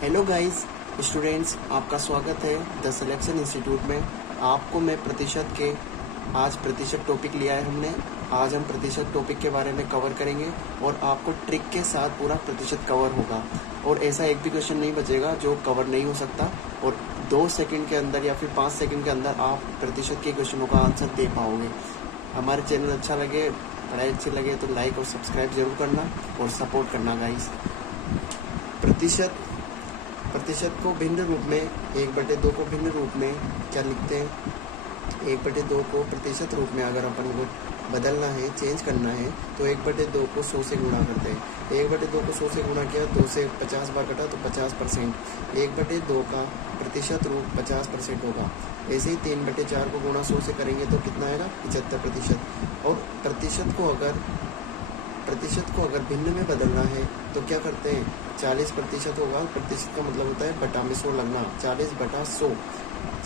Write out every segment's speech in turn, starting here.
Hello guys students, आपका स्वागत है द सिलेक्शन इंस्टीट्यूट में। आपको मैं आज प्रतिशत टॉपिक लिया है हमने। आज हम प्रतिशत टॉपिक के बारे में कवर करेंगे और आपको ट्रिक के साथ पूरा प्रतिशत कवर होगा और ऐसा एक भी क्वेश्चन नहीं बचेगा जो कवर नहीं हो सकता। और 2 सेकंड के अंदर या फिर 5 सेकंड के अंदर आप प्रतिशत के क्वेश्चनों का आंसर दे पाओगे। हमारे चैनल अच्छा लगे, पढ़ाई अच्छी लगे तो लाइक और सब्सक्राइब जरूर करना और सपोर्ट करना गाइस। प्रतिशत को भिन्न रूप में 1/2 को भिन्न रूप में क्या लिखते हैं? 1/2 को प्रतिशत रूप में अगर अपन को बदलना है, चेंज करना है तो 1/2 को 100 से गुणा करते हैं। 1/2 को 100 से गुणा किया, 2 से 50 बार कटा तो 50%। 1/2 का प्रतिशत रूप 50% होगा। ऐसे ही 3/4 को गुणा 100 से करेंगे तो कितना आएगा? 75%। और प्रतिशत को अगर भिन्न में बदलना है तो क्या करते हैं? 40% होगा। प्रतिशत का मतलब होता है बटा में 100 लगना। 40/100,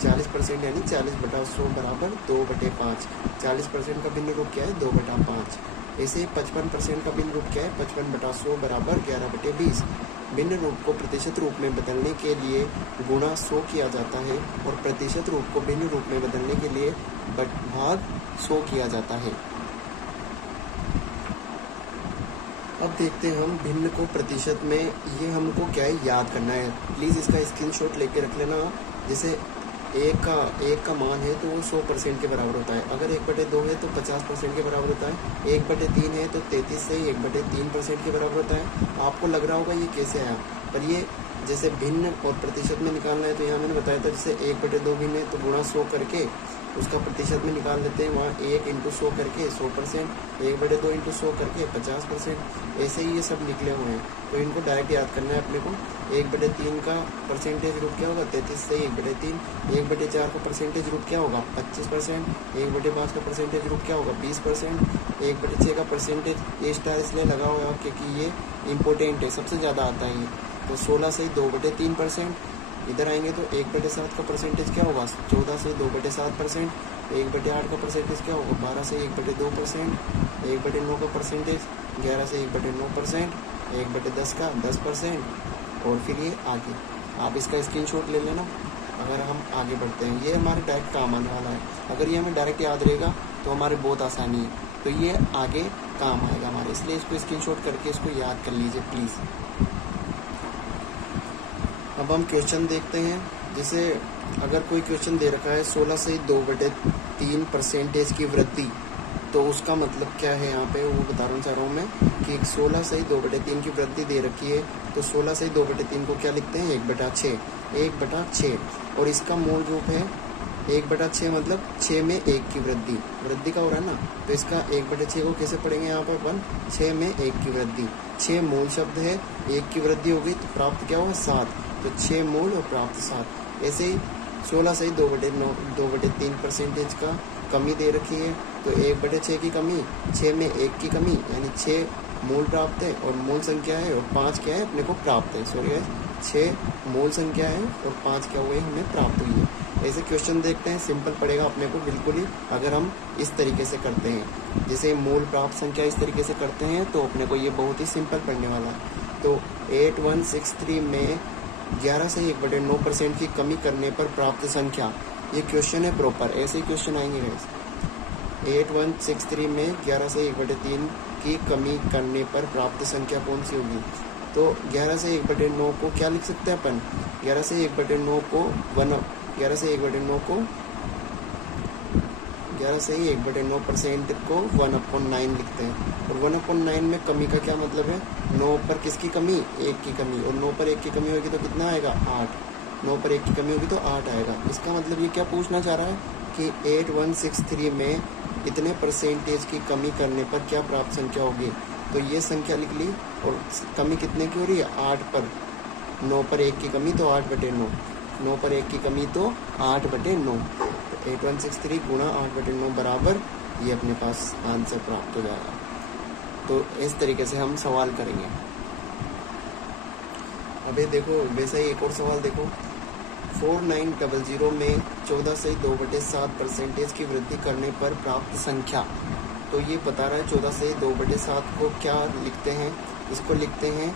40% यानी 40/100 बराबर 2/5। 40% का भिन्न रूप क्या है? 2/5। ऐसे ही 55% का भिन्न रूप क्या है? 55/100 बराबर 11/20। भिन्न रूप को प्रतिशत रूप में बदलने के लिए गुणा 100 किया जाता है और प्रतिशत रूप को भिन्न रूप में बदलने के लिए भाग 100 किया जाता है। अब देखते हैं हम भिन्न को प्रतिशत में। ये हमको क्या है? याद करना है। प्लीज़ इसका स्क्रीनशॉट लेके रख लेना। जैसे एक का मान है तो वो 100% के बराबर होता है। अगर 1/2 है तो 50% के बराबर होता है। 1/3 है तो 33 से 1/3% के बराबर होता है। आपको लग रहा होगा ये कैसे आया, पर ये जैसे भिन्न और प्रतिशत में निकालना है तो यहाँ मैंने बताया था जैसे 1/2 भिन्न है तो गुणा 100 करके उसका प्रतिशत में निकाल लेते हैं। वहाँ 1 × 100 करके 100%, 1/2 × 100 करके 50%। ऐसे ही ये सब निकले हुए हैं तो इनको डायरेक्ट याद करना है अपने को। 1/3 का परसेंटेज रूट क्या होगा? 33 से 1/3। 1/4 का परसेंटेज रूट क्या होगा? 25%। 1/5 का परसेंटेज रूट क्या होगा? 20%। 1/6 का परसेंटेज ये स्टार इसलिए लगा हुआ है क्योंकि ये इंपॉर्टेंट है, सबसे ज़्यादा आता है ये। तो 16 से 2/3%। इधर आएंगे तो 1/7 का परसेंटेज क्या होगा? 14 से 2/7%। 1/8 का परसेंटेज क्या होगा? 12 से 1/2%। 1/9 का परसेंटेज 11 से 1/9%। 1/10 का 10%। और फिर ये आगे आप इसका स्क्रीनशॉट ले लेना। अगर हम आगे बढ़ते हैं, ये हमारे डायरेक्ट काम आने वाला है। अगर ये हमें डायरेक्ट याद रहेगा तो हमारे बहुत आसानी है, तो ये आगे काम आएगा हमारे, इसलिए इसको स्क्रीनशॉट करके इसको याद कर लीजिए प्लीज़। अब हम क्वेश्चन देखते हैं। जैसे अगर कोई क्वेश्चन दे रखा है 16 से 2/3% की वृद्धि, तो उसका मतलब क्या है यहाँ पे वो बता रहा हूँ मैं कि 16 से 2/3 की वृद्धि दे रखी है तो 16 से 2/3 को क्या लिखते हैं? 1/6। 1/6 और इसका मूल रूप है 1/6 मतलब 6 में 1 की वृद्धि का हो रहा है ना, तो इसका 1/6 को कैसे पढ़ेंगे यहाँ पर अपन? 6 में 1 की वृद्धि। 6 मूल शब्द है, 1 की वृद्धि होगी तो प्राप्त क्या होगा? 7। तो 6 मूल और प्राप्त 7। ऐसे ही 16 से 2/3% का कमी दे रखी है तो 1/6 की कमी, 6 में 1 की कमी यानी 6 मूल प्राप्त है और मूल संख्या है और 5 क्या है? अपने को प्राप्त है। 6 मूल संख्या है और 5 क्या हुए? हमें प्राप्त हुई है। ऐसे क्वेश्चन देखते हैं, सिंपल पड़ेगा अपने को बिल्कुल ही। अगर हम इस तरीके से करते हैं, जैसे मूल प्राप्त संख्या इस तरीके से करते हैं तो अपने को ये बहुत ही सिंपल पड़ने वाला है। तो 8163 में 11 से 1/9% की कमी करने पर प्राप्त संख्या, ये क्वेश्चन है प्रॉपर, ऐसे ही क्वेश्चन आएंगे गाइस। 8163 में 11 से 1/3 की कमी करने पर प्राप्त संख्या कौन सी होगी? तो 11 से 1/9 को क्या लिख सकते हैं अपन? 11 से 1/9 को 1/9% को 1/9 लिखते हैं। और 1/9 में कमी का क्या मतलब है? 9 पर किसकी कमी? 1 की कमी। और 9 पर 1 की कमी होगी तो कितना आएगा? 8। 9 पर 1 की कमी होगी तो 8 आएगा। इसका मतलब ये क्या पूछना चाह रहा है कि 8163 में इतने परसेंटेज की कमी करने पर क्या प्राप्त संख्या होगी? तो ये संख्या लिख ली और कमी कितने की हो रही है? 8 पर। 9 पर 1 की कमी तो 8/9। 9 पर 1 की कमी तो 8/9। तो 8163 गुणा 8/9 बराबर ये अपने पास आंसर प्राप्त हो जाएगा। तो इस तरीके से हम सवाल करेंगे। अबे देखो, वैसे ही एक और सवाल देखो। 4900 में 14 से 2/7% की वृद्धि करने पर प्राप्त संख्या, तो ये बता रहा है 14 से 2/7 को क्या लिखते हैं? इसको लिखते हैं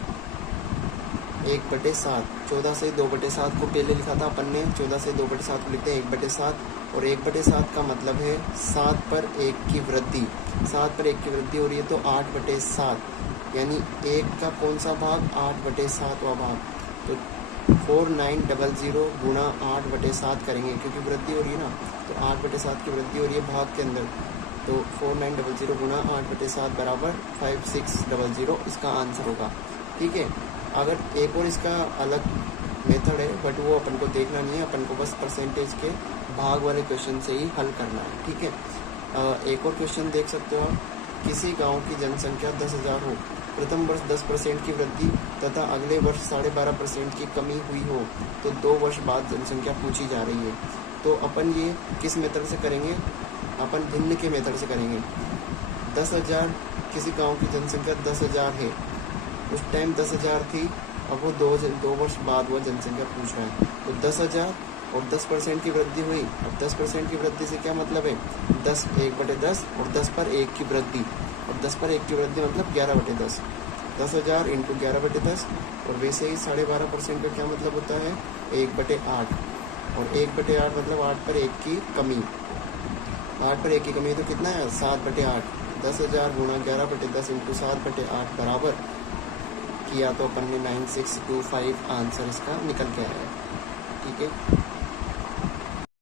1/7। 14 से 2/7 को पहले लिखा था अपन ने, 14 से 2/7 को लिखते हैं 1/7, और 1/7 का मतलब है 7 पर 1 की वृद्धि। 7 पर 1 की वृद्धि हो रही है तो 8/7, यानी 1 का कौन सा भाग, 8/7वां भाग। तो 4900 गुणा 8/7 करेंगे, क्योंकि वृद्धि हो रही है ना, तो 8/7 की वृद्धि हो रही है भाग के अंदर। तो 4900 गुणा 8/7 बराबर 5600, इसका आंसर होगा। ठीक है। अगर एक और इसका अलग मेथड है, बट वो अपन को देखना नहीं है, अपन को बस परसेंटेज के भाग वाले क्वेश्चन से ही हल करना है। ठीक है। एक और क्वेश्चन देख सकते हो आप, किसी गांव की जनसंख्या 10,000 हो, प्रथम वर्ष 10% की वृद्धि तथा अगले वर्ष 12.5% की कमी हुई हो, तो 2 वर्ष बाद जनसंख्या पूछी जा रही है। तो अपन ये किस मेथड से करेंगे, अपन भिन्न के मेथड से करेंगे। 10,000, किसी गांव की जनसंख्या 10,000 है, उस टाइम 10,000 थी, अब वो 2 वर्ष बाद वह जनसंख्या पूछ रहा है। तो 10,000 और 10% की वृद्धि हुई। अब 10% की वृद्धि से क्या मतलब है, 10 1/10 और 10 पर 1 की वृद्धि, और 10 पर 1 की वृद्धि मतलब 11/10। 10,000 इंटू 11/10, और वैसे ही 12.5% का क्या मतलब होता है, 1/8, और 1/8 मतलब 8 पर 1 की कमी। 8 पर 1 की कमी तो कितना है, 7/8। 10,000 गुणा 11/10 इंटू 7/8 बराबर किया तो अपन ने 9625 आंसर इसका निकल के आया है। ठीक है।